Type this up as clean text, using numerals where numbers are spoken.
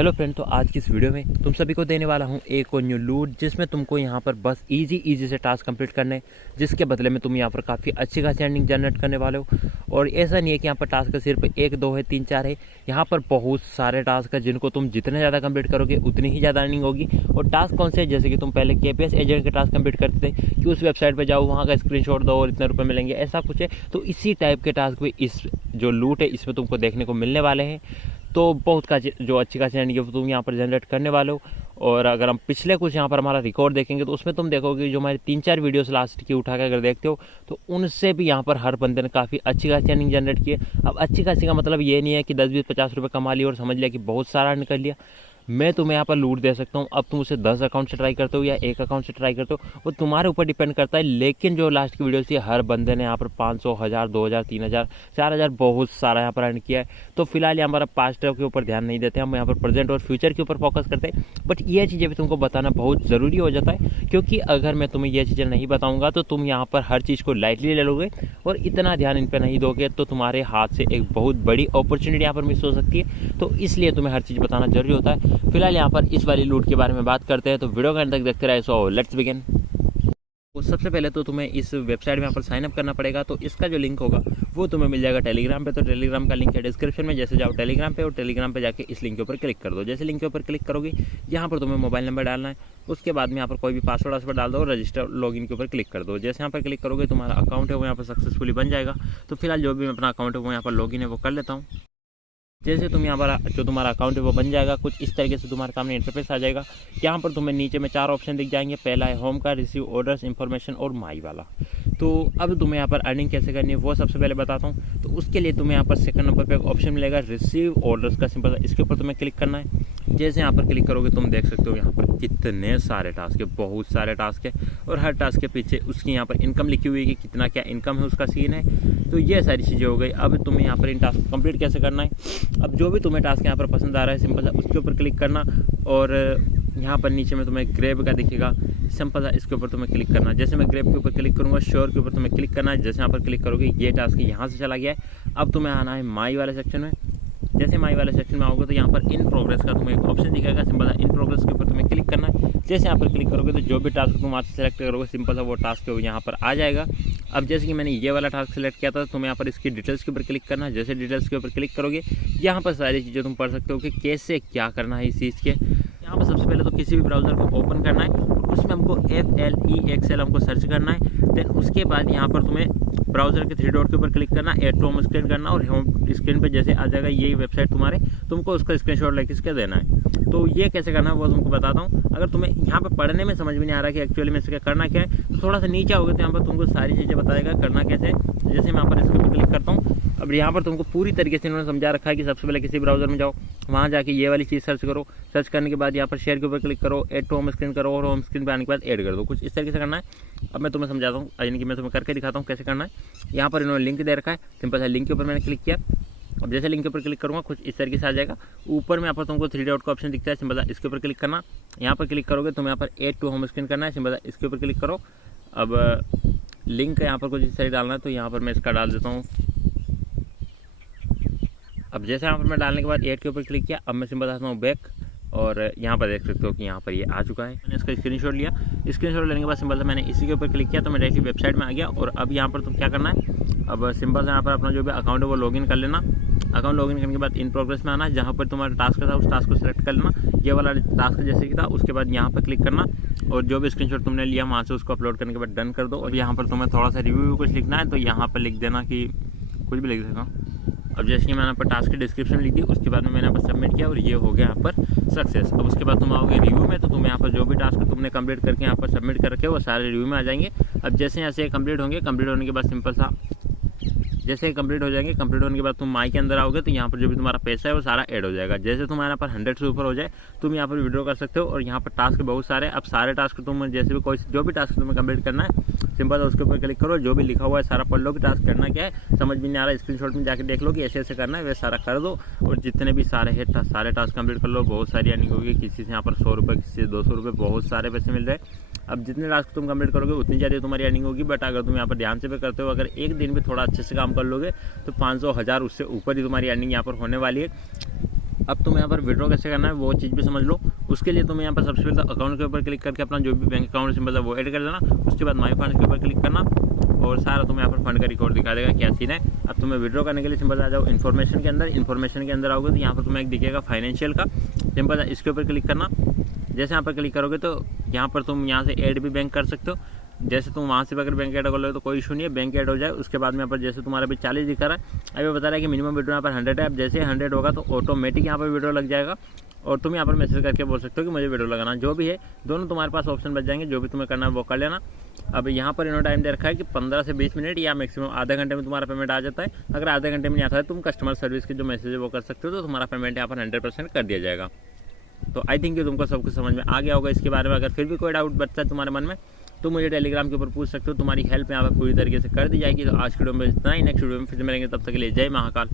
Hello friend, तो आज की इस वीडियो में तुम सभी को देने वाला हूं एक और न्यू लूट, जिसमें तुमको यहां पर बस इजी से टास्क कंप्लीट करने, जिसके बदले में तुम यहां पर काफ़ी अच्छी खासी अर्निंग जनरेट करने वाले हो। और ऐसा नहीं है कि यहां पर टास्क सिर्फ 1 2 है, 3 4 है। यहां पर बहुत सारे टास्क है जिनको तुम जितने ज़्यादा कंप्लीट करोगे उतनी ही ज़्यादा अर्निंग होगी। और टास्क कौन से है, जैसे कि तुम पहले KPS एजेंट के टास्क कंप्लीट करते थे कि उस वेबसाइट पर जाओ, वहाँ का स्क्रीनशॉट दो और इतने रुपये मिलेंगे, ऐसा कुछ है। तो इसी टाइप के टास्क भी इस जो लूट है इसमें तुमको देखने को मिलने वाले हैं। तो बहुत का जो अच्छी खासी अर्निंग है वो तुम यहाँ पर जनरेट करने वाले हो। और अगर हम पिछले कुछ यहाँ पर हमारा रिकॉर्ड देखेंगे तो उसमें तुम देखोगे जो हमारी 3-4 वीडियोस लास्ट की उठा के अगर देखते हो तो उनसे भी यहाँ पर हर बंदे ने काफ़ी अच्छी खासी अर्निंग जनरेट की है। अब अच्छी खासी का मतलब ये नहीं है कि 10-20-50 रुपये कमा लिया और समझ लिया कि बहुत सारा अर्न कर लिया। मैं तुम्हें यहाँ पर लूट दे सकता हूँ। अब तुम उसे 10 अकाउंट से ट्राई करते हो या 1 अकाउंट से ट्राई करते हो, वो तुम्हारे ऊपर डिपेंड करता है। लेकिन जो लास्ट की वीडियो थी, हर बंदे ने यहाँ पर 500, 1000, 2000, 3000, 4000 बहुत सारा यहाँ पर अर्न किया है। तो फिलहाल यहाँ पर पास्ट के ऊपर ध्यान नहीं देते, हम यहाँ पर प्रेजेंट और फ्यूचर के ऊपर फोकस करते हैं। बट ये चीज़ें भी तुमको बताना बहुत ज़रूरी हो जाता है, क्योंकि अगर मैं तुम्हें ये चीज़ें नहीं बताऊँगा तो तुम यहाँ पर हर चीज़ को लाइटली ले लोगे और इतना ध्यान इन पर नहीं दोगे तो तुम्हारे हाथ से एक बहुत बड़ी अपॉर्चुनिटी यहाँ पर मिस हो सकती है। तो इसलिए तुम्हें हर चीज़ बताना जरूरी होता है। फिलहाल यहाँ पर इस वाली लूट के बारे में बात करते हैं, तो वीडियो का अंत तक देखते रहे। So let's begin. तो सबसे पहले तो तुम्हें इस वेबसाइट में यहाँ पर साइन अप करना पड़ेगा। तो इसका जो लिंक होगा वो तुम्हें मिल जाएगा टेलीग्राम पे। तो टेलीग्राम का लिंक है डिस्क्रिप्शन में। जैसे जाओ टेलीग्राम पे और टेलीग्राम पे जाके इस लिंक के ऊपर क्लिक कर दो। जैसे लिंक के ऊपर क्लिक करोगे यहाँ पर तुम्हें मोबाइल नंबर डालना है। उसके बाद में यहाँ पर कोई भी पासवर्ड डाल दो और रजिस्टर लॉगिन के ऊपर क्लिक कर दो। जैसे यहाँ पर क्लिक करोगे तुम्हारा अकाउंट है वो यहाँ पर सक्सेसफुली बन जाएगा। तो फिलहाल जो भी अपना अकाउंट है वो यहाँ पर लॉगिन है वो कर लेता हूँ। जैसे तुम यहाँ पर जो तुम्हारा अकाउंट है वो बन जाएगा, कुछ इस तरीके से तुम्हारे सामने इंटरफेस आ जाएगा। यहाँ पर तुम्हें नीचे में 4 ऑप्शन दिख जाएंगे। पहला है होम का, रिसीव ऑर्डर्स, इन्फॉर्मेशन और माई वाला। तो अब तुम्हें यहाँ पर अर्निंग कैसे करनी है वो सबसे पहले बताता हूँ। तो उसके लिए तुम्हें यहाँ पर सेकंड नंबर पे एक ऑप्शन मिलेगा रिसीव ऑर्डर्स का, सिंपल सा इसके ऊपर तुम्हें क्लिक करना है। जैसे यहाँ पर क्लिक करोगे तुम देख सकते हो यहाँ पर कितने सारे टास्क है, बहुत सारे टास्क है। और हर टास्क के पीछे उसकी यहाँ पर इनकम लिखी हुई है कि कितना क्या इनकम है, उसका सीन है। तो ये सारी चीज़ें हो गई। अब तुम्हें यहाँ पर इन टास्क कंप्लीट कैसे करना है। अब जो भी तुम्हें टास्क यहाँ पर पसंद आ रहा है सिंपल सा उसके ऊपर क्लिक करना। और यहाँ पर नीचे में तुम्हें ग्रेब का दिखेगा, सिंपल सा इसके ऊपर तुम्हें क्लिक करना। जैसे मैं ग्रेब के ऊपर क्लिक करूँगा, श्योर के ऊपर तुम्हें क्लिक करना है। जैसे यहाँ पर क्लिक करोगे ये टास्क यहाँ से चला गया है। अब तुम्हें आना है माई वाले सेक्शन में। जैसे माई वाले सेक्शन में आओगे तो यहाँ पर इन प्रोग्रेस का तुम्हें एक ऑप्शन दिखेगा, सिंपल सा इन प्रोग्रेस के ऊपर तुम्हें क्लिक करना है। जैसे यहाँ पर क्लिक करोगे तो जो भी टास्क तुम वहाँ से सेलेक्ट करोगे सिंपल सा वो टास्क है वो यहाँ पर आ जाएगा। अब जैसे कि मैंने ये वाला टास्क सेलेक्ट किया था, तुम्हें यहाँ पर इसकी डिटेल्स के ऊपर क्लिक करना है। जैसे डिटेल्स के ऊपर क्लिक करोगे यहाँ पर सारी चीज़ें तुम पढ़ सकते हो कि कैसे क्या करना है इस चीज़ के। यहाँ पर सबसे पहले तो किसी भी ब्राउज़र को ओपन करना है, उसमें हमको FLEXL हमको सर्च करना है। देन उसके बाद यहाँ पर तुम्हें ब्राउज़र के 3 डॉट के ऊपर क्लिक करना, ऐड टू होम स्क्रीन करना और होम स्क्रीन पे जैसे आ जाएगा ये वेबसाइट तुम्हारे, तुमको उसका स्क्रीनशॉट लेके इसके देना है। तो ये कैसे करना है वो तुमको बताता हूँ। अगर तुम्हें यहाँ पे पढ़ने में समझ में नहीं आ रहा कि एक्चुअली में इसका करना क्या है, तो थोड़ा सा नीचे आओगे तो यहाँ पर तुमको सारी चीज़ें बताएगा करना कैसे। जैसे मैं यहाँ पर इसके ऊपर क्लिक करता हूँ, अब यहाँ पर तुमको पूरी तरीके से इन्होंने समझा रखा है कि सबसे पहले किसी ब्राउज़र में जाओ, वहाँ जाके ये वाली चीज़ सर्च करो। सर्च करने के बाद यहाँ पर शेयर के ऊपर क्लिक करो, ऐड टू होम स्क्रीन करो और होम स्क्रीन पे आने के बाद ऐड कर दो। कुछ इस तरीके से करना है। अब मैं तुम्हें समझाता हूँ, यानी कि मैं तुम्हें करके दिखाता हूँ कैसे करना है। यहाँ पर इन्होंने लिंक दे रखा है, सिंपल सा लिंक के ऊपर मैंने क्लिक किया। अब जैसे लिंक के ऊपर क्लिक करूँगा कुछ इस तरीके से आ जाएगा। ऊपर में यहाँ पर तुमको 3 डॉट का ऑप्शन दिखता है, सिंपल सा इसके ऊपर क्लिक करना। यहाँ पर क्लिक करोगे तो यहाँ पर ऐड टू होम स्क्रीन करना है, सिंपल सा इसके ऊपर क्लिक करो। अब लिंक यहाँ पर कुछ इस तरह डालना है, तो यहाँ पर मैं इसका डाल देता हूँ। अब जैसे यहाँ पर मैं डालने के बाद ऐड के ऊपर क्लिक किया। अब मैं सिंपल बताता हूँ बैक, और यहाँ पर देख सकते हो कि यहाँ पर ये आ चुका है। मैंने इसका स्क्रीनशॉट लिया। स्क्रीनशॉट लेने के बाद सिंपल से मैंने इसी के ऊपर क्लिक किया तो मैं डायरेक्टली वेबसाइट में आ गया। और अब यहाँ पर तुम क्या करना है, अब सिंपल से यहाँ पर अपना जो भी अकाउंट है वो लॉगिन कर लेना। अकाउंट लॉगिन करने के बाद इन प्रोग्रेस में आना है, जहाँ पर तुम्हारा टास्क था उस टास्क को सिलेक्ट कर लेना। ये वाला टास्क जैसे कि था, उसके बाद यहाँ पर क्लिक करना और जो भी स्क्रीनशॉट तुमने लिया वहाँ से उसको अपलोड करने के बाद डन कर दो। और यहाँ पर तुम्हें थोड़ा सा रिव्यू कुछ लिखना है, तो यहाँ पर लिख देना कि कुछ भी लिख देना। अब जैसे कि मैंने यहाँ पर टास्क की डिस्क्रिप्शन लिख दी, उसके बाद में मैंने यहाँ पर सबमिट किया और ये हो गया यहाँ पर सक्सेस। अब उसके बाद तुम आओगे रिव्यू में, तो तुम्हें यहाँ पर जो भी टास्क तुमने कंप्लीट करके यहाँ पर सबमिट करके वो सारे रिव्यू में आ जाएंगे। अब जैसे यहाँ से कंप्लीट होंगे, कंप्लीट होने के बाद सिंपल सा जैसे कंप्लीट हो जाएंगे, कंप्लीट होने के बाद तुम माई के अंदर आओगे तो यहाँ पर जो भी तुम्हारा पैसा है वो सारा ऐड हो जाएगा। जैसे तुम्हारे यहाँ पर 100 से ऊपर हो जाए तुम यहाँ पर विड्रॉ कर सकते हो। और यहाँ पर टास्क बहुत सारे, अब सारे टास्क तुम जैसे भी कोई जो भी टास्क तुम्हें कंप्लीट करना है सिंपल उसके ऊपर क्लिक करो, जो भी लिखा हुआ है सारा पढ़ लो कि टास्क करना क्या है। समझ में नहीं आ रहा है स्क्रीनशॉट में जाके देख लो कि ऐसे ऐसे करना है, वे सारा कर दो। और जितने भी सारे है सारे टास्क कंप्लीट कर लो। बहुत सारी अर्निंग होगी, किसी से यहाँ पर 100 रुपये, किसी से 200 रुपये, बहुत सारे पैसे मिल रहे हैं। अब जितने टास्क तुम कंप्लीट करोगे उतनी ज़्यादा तुम्हारी अर्निंग होगी। बट अगर तुम यहाँ पर ध्यान से भी करते हो, अगर एक दिन भी थोड़ा अच्छे से काम कर लोगे तो 500, 1000 उससे ऊपर ही तुम्हारी अर्निंग यहाँ पर होने वाली है। अब तुम्हें यहाँ पर विड्रॉ कैसे करना है वो चीज़ भी समझ लो। उसके लिए तुम्हें यहाँ पर सबसे पहले अकाउंट के ऊपर क्लिक करके अपना जो भी बैंक अकाउंट सिंबल है वो ऐड कर देना। उसके बाद माई फंड के ऊपर क्लिक करना और सारा तुम्हें यहाँ पर फंड का रिकॉर्ड दिखा देगा क्या सीन है। अब तुम्हें विड्रॉ करने के लिए सिंपल आ जाओ इन्फॉर्मेशन के अंदर। इन्फॉर्मेशन के अंदर आओगे तो यहाँ पर तुम्हें एक दिखेगा फाइनेंशियल का, सिंपल इसके ऊपर क्लिक करना। जैसे यहाँ पर क्लिक करोगे तो यहाँ पर तुम यहाँ से ऐड भी बैंक कर सकते हो। जैसे तुम वहाँ से अगर बैंक ऐड कर लो तो कोई इशू नहीं है, बैंक ऐड हो जाए। उसके बाद में यहाँ पर जैसे तुम्हारा अभी 40 दिखा रहा है, अभी बता रहा है कि मिनिमम विड्रॉ यहाँ पर 100 है। अब जैसे 100 होगा तो ऑटोमेटिक यहाँ पर विड्रॉ लग जाएगा और तुम यहाँ पर मैसेज करके बोल सकते हो कि मुझे विड्रॉ लगाना। जो भी है दोनों तुम्हारे पास ऑप्शन बच जाएंगे, जो भी तुम्हें करना है वो कर लेना। अब यहाँ पर इन्होंने टाइम दे रखा है कि 15 से 20 मिनट या मैक्सिमम आधे घंटे में तुम्हारा पेमेंट आ जाता है। अगर आधे घंटे में नहीं आता है तुम कस्टमर सर्विस के जो मैसेज है वो कर सकते हो, तो तुम्हारा पेमेंट यहाँ पर 100% कर दिया जाएगा। तो आई थिंक कि तुमको सब कुछ समझ में आ गया होगा इसके बारे में। अगर फिर भी कोई डाउट बचता है तुम्हारे मन में तो मुझे टेलीग्राम के ऊपर पूछ सकते हो, तुम्हारी हेल्प यहाँ पर पूरी तरीके से कर दी जाएगी। तो आज की वीडियो में इतना ही, नेक्स्ट वीडियो में फिर मिलेंगे, तब तक के लिए जय महाकाल।